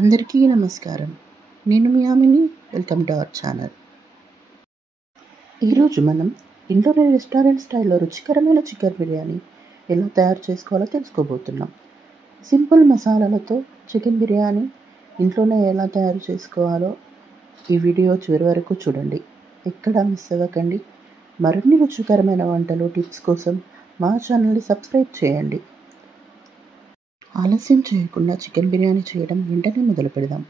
అందరికీ నమస్కారం. నేను మీ ఆమెని. Welcome to our channel. ఈరోజు మనం ఇంట్లోనే రెస్టారెంట్ స్టైల్లో రుచికరమైన చికెన్ బిర్యానీ ఎలా తయారు చేసుకోవాలో తెలుసుకోబోతున్నాం. సింపుల్ మసాలాలతో చికెన్ బిర్యానీ ఇంట్లోనే ఎలా తయారు చేసుకోవాలో ఈ వీడియో చివరి వరకు చూడండి. ఎక్కడా మిస్ అవ్వకండి. మరిన్ని రుచికరమైన వంటలు టిప్స్ కోసం మా ఛానల్ని సబ్స్క్రైబ్ చేయండి. ఆలస్యం చేయకుండా చికెన్ బిర్యానీ చేయడం వెంటనే మొదలు పెడదాం.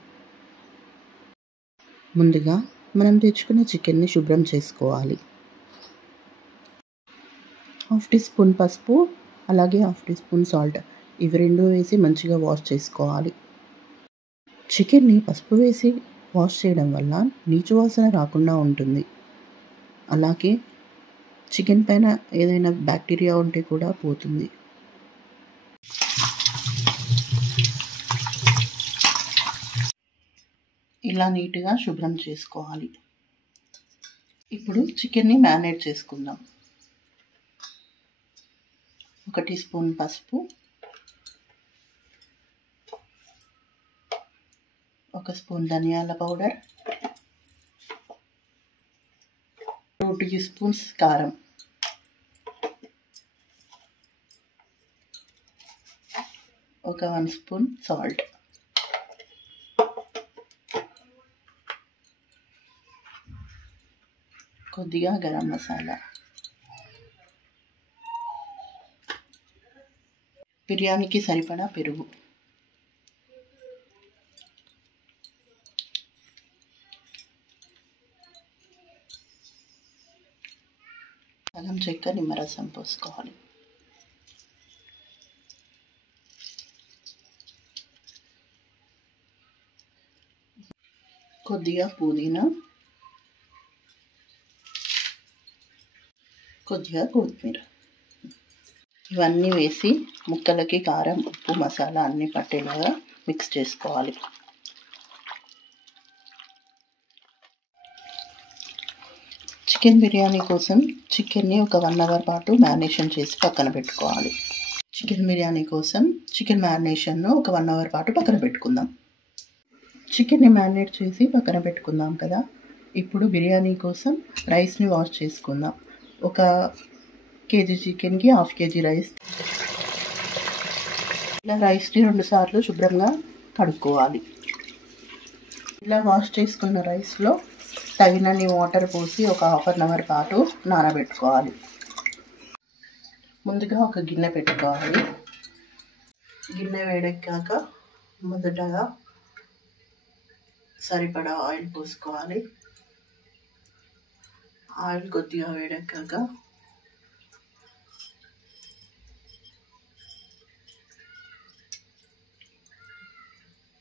ముందుగా మనం తెచ్చుకున్న చికెన్ని శుభ్రం చేసుకోవాలి. 1/2 టీ స్పూన్ పసుపు, అలాగే 1/2 టీ స్పూన్ సాల్ట్, ఇవి రెండు వేసి మంచిగా వాష్ చేసుకోవాలి. చికెన్ని పసుపు వేసి వాష్ చేయడం వల్ల నీచు వాసన రాకుండా ఉంటుంది. అలాగే చికెన్ పైన ఏదైనా బ్యాక్టీరియా ఉంటే కూడా పోతుంది. ఇలా నీట్గా శుభ్రం చేసుకోవాలి. ఇప్పుడు చికెన్ని మ్యారినేట్ చేసుకుందాం. 1 టీ స్పూన్ పసుపు, 1 స్పూన్ ధనియాల పౌడర్, 2 టీ స్పూన్స్ కారం, 1 స్పూన్ సాల్ట్, కొద్దిగా గరం మసాలా, బిర్యానీకి సరిపడా పెరుగు, సగం చెక్క నిమ్మరసం పోసుకోవాలి. కొద్దిగా పుదీనా, కొద్దిగా కొత్తిమీర, ఇవన్నీ వేసి ముక్కలకి కారం, ఉప్పు, మసాలా అన్నీ పట్టేలాగా మిక్స్ చేసుకోవాలి. చికెన్ బిర్యానీ కోసం చికెన్ని ఒక 1 అవర్ పాటు మ్యారినేషన్ చేసి పక్కన పెట్టుకోవాలి. చికెన్ బిర్యానీ కోసం చికెన్ మ్యారినేషన్ను ఒక 1 అవర్ పాటు పక్కన పెట్టుకుందాం. చికెన్ని మ్యారినేట్ చేసి పక్కన పెట్టుకుందాం కదా. ఇప్పుడు బిర్యానీ కోసం రైస్ని వాష్ చేసుకుందాం. 1 కేజీ చికెన్కి 1/2 కేజీ రైస్. ఇలా రైస్ని 2 సార్లు శుభ్రంగా కడుక్కోవాలి. ఇలా వాష్ చేసుకున్న రైస్లో తగినన్ని వాటర్ పోసి ఒక 1/2 అవర్ పాటు నానబెట్టుకోవాలి. ముందుగా ఒక గిన్నె పెట్టుకోవాలి. గిన్నె వేడెక్కాక మొదటగా సరిపడా ఆయిల్ పోసుకోవాలి. ఆయిల్ కొద్దిగా వేడెక్కాక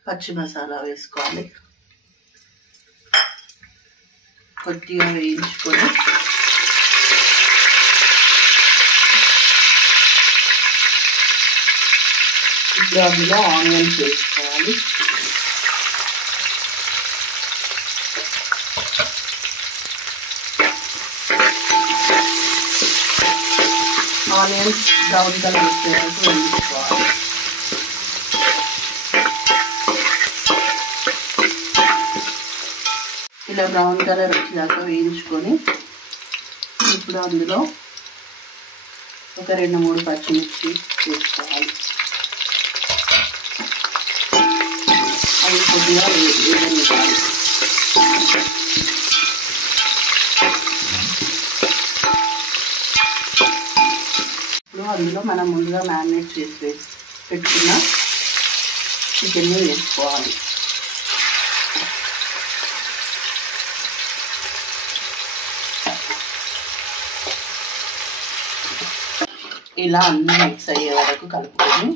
పచ్చి మసాలా వేసుకోవాలి. కొద్దిగా వేయించుకొని ఇప్పుడు అందులో ఆనియన్స్ వేసుకోవాలి. ఆనియన్స్ బ్రౌన్ కలర్ వచ్చేటట్టు వేయించుకోవాలి. ఇలా బ్రౌన్ కలర్ వచ్చేదాకా వేయించుకొని ఇప్పుడు అందులో ఒక 2-3 పచ్చిమిర్చి వేసుకోవాలి. అవి కొద్దిగా వేగనివ్వాలి. ఇప్పుడు అందులో మనం ముందుగా మ్యారినేట్ చేసి పెట్టుకున్న చికెన్ని వేసుకోవాలి. ఇలా అన్నీ మిక్స్ అయ్యే వరకు కలుపుకొని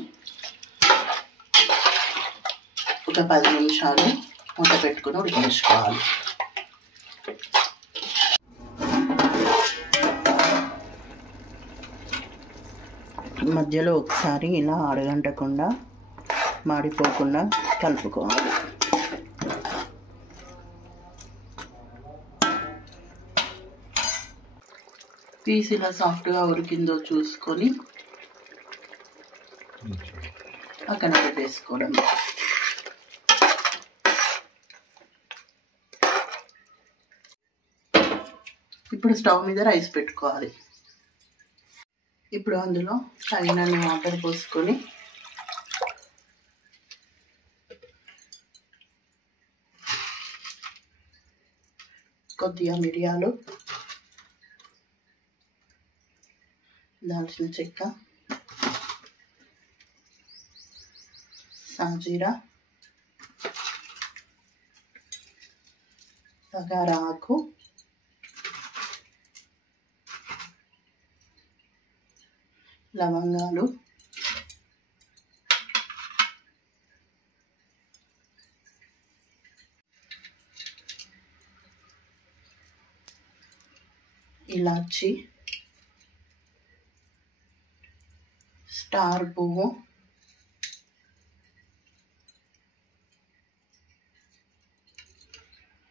ఒక 10 నిమిషాలు మూత పెట్టుకుని ఉడికించుకోవాలి. మధ్యలో ఒకసారి ఇలా అడగంటకుండా మాడిపోకుండా కలుపుకోవాలి. పీస్ ఇలా సాఫ్ట్గా ఉడికిందో చూసుకొని పక్కన పెట్టేసుకోవడం. ఇప్పుడు స్టవ్ మీద రైస్ పెట్టుకోవాలి. ఇప్పుడు అందులో తగినన్ని వాటర్ పోసుకొని కొద్దిగా మిరియాలు, దాల్చిన చెక్క, సాజీరా, బగారా ఆకు, లవంగాలు, ఇలాచి, స్టార్ పువ్వు,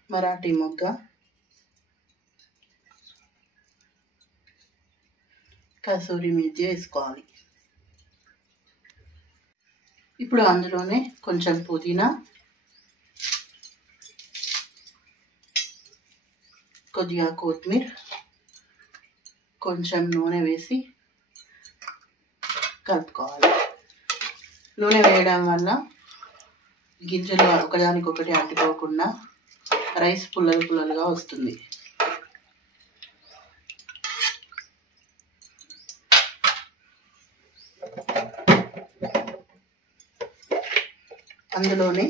మరాఠీ మొగ్గ, కసూరి మేతి వేసుకోవాలి. ఇప్పుడు అందులోనే కొంచెం పుదీనా, కొద్దిగా కొత్తిమీర, కొంచెం నూనె వేసి కలుపుకోవాలి. నూనె వేయడం వల్ల గింజలు ఒకదానికొకటి అంటుకోకుండా రైస్ పుల్లలు పుల్లలుగా వస్తుంది. అందులోనే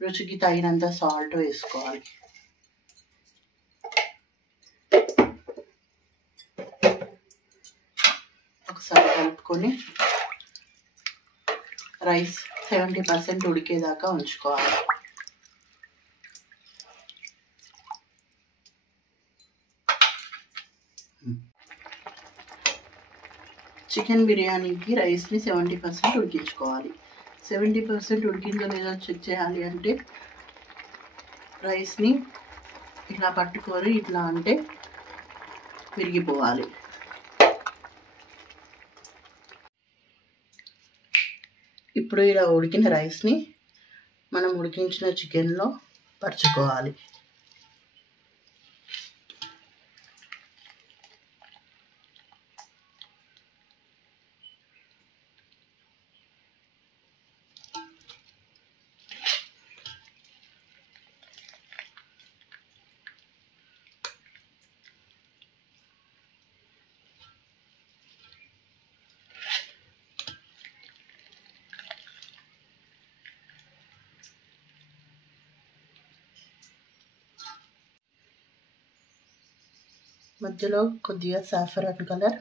రుచికి తగినంత సాల్ట్ వేసుకోవాలి. ఒకసారి కలుపుకొని రైస్ 70% ఉడికేదాకా ఉంచుకోవాలి. చికెన్ బిర్యానీకి రైస్ని 70% ఉడికించుకోవాలి. 70% ఉడికిందో లేదో చెక్ చేయాలి అంటే రైస్ని ఇలా పట్టుకొని ఇట్లా అంటే విరిగిపోవాలి. ఇప్పుడు ఇలా ఉడికిన రైస్ని మనం ఉడికించిన చికెన్లో పరుచుకోవాలి. మధ్యలో కొద్దిగా సాఫ్రాన్ కలర్,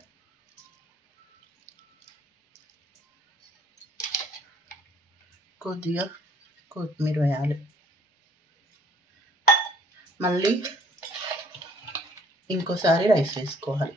కొద్దిగా కొత్తిమీర వేయాలి. మళ్ళీ ఇంకోసారి రైస్ వేసుకోవాలి.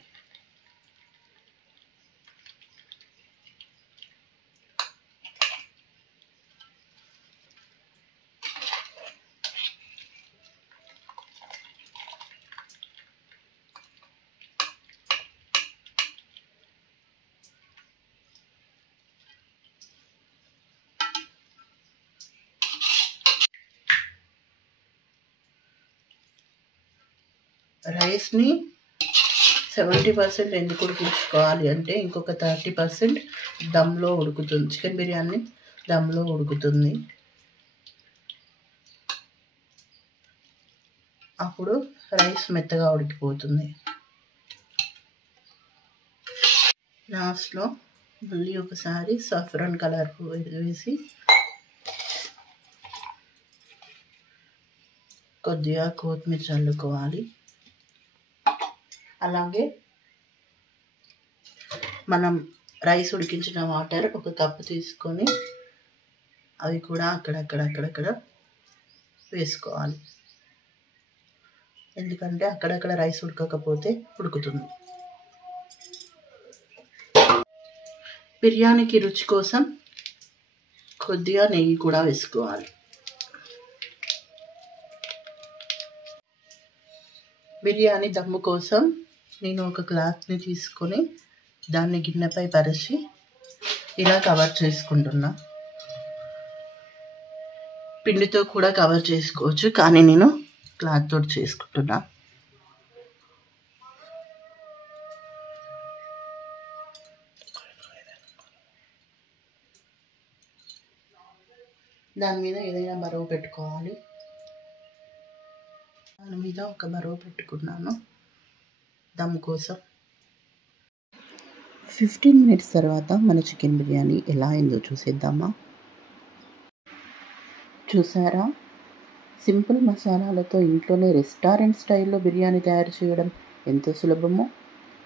రైస్ని 70% ఎందుకు ఉడికించుకోవాలి అంటే ఇంకొక 30% దమ్లో ఉడుకుతుంది. చికెన్ బిర్యానీ దమ్లో ఉడుకుతుంది. అప్పుడు రైస్ మెత్తగా ఉడికిపోతుంది. లాస్ట్లో మళ్ళీ ఒకసారి సాఫ్రాన్ కలర్ వేసి కొద్దిగా కొత్తిమీర చల్లుకోవాలి. అలాగే మనం రైస్ ఉడికించిన వాటర్ ఒక కప్పు తీసుకొని అవి కూడా అక్కడక్కడ వేసుకోవాలి. ఎందుకంటే అక్కడక్కడ రైస్ ఉడకకపోతే ఉడుకుతుంది. బిర్యానీకి రుచి కోసం కొద్దిగా నెయ్యి కూడా వేసుకోవాలి. బిర్యానీ దమ్ము కోసం నేను ఒక క్లాత్ని తీసుకొని దాన్ని గిన్నెపై పరిచి ఇలా కవర్ చేసుకుంటున్నా. పిండితో కూడా కవర్ చేసుకోవచ్చు, కానీ నేను క్లాత్ తోటి చేసుకుంటున్నా. దాని మీద ఏదైనా బరువు పెట్టుకోవాలి. దాని మీద ఒక బరువు పెట్టుకున్నాను దమ్ కోసం. 15 మినిట్స్ తర్వాత మన చికెన్ బిర్యానీ ఎలా అయిందో చూసేద్దామా. చూసారా, సింపుల్ మసాలాలతో ఇంట్లోనే రెస్టారెంట్ స్టైల్లో బిర్యానీ తయారు చేయడం ఎంత సులభమో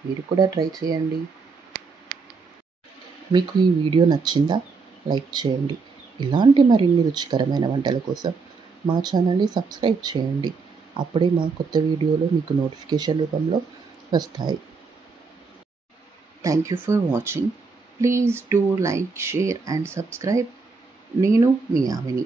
మీరు కూడా ట్రై చేయండి. మీకు ఈ వీడియో నచ్చిందా? లైక్ చేయండి. ఇలాంటి మరిన్ని రుచికరమైన వంటల కోసం మా ఛానల్ని సబ్స్క్రైబ్ చేయండి. అప్పుడే మా కొత్త వీడియోలు మీకు నోటిఫికేషన్ రూపంలో వస్తాయి. Thank you for watching. Please do like, share and subscribe. నేను మీ ఆమెని.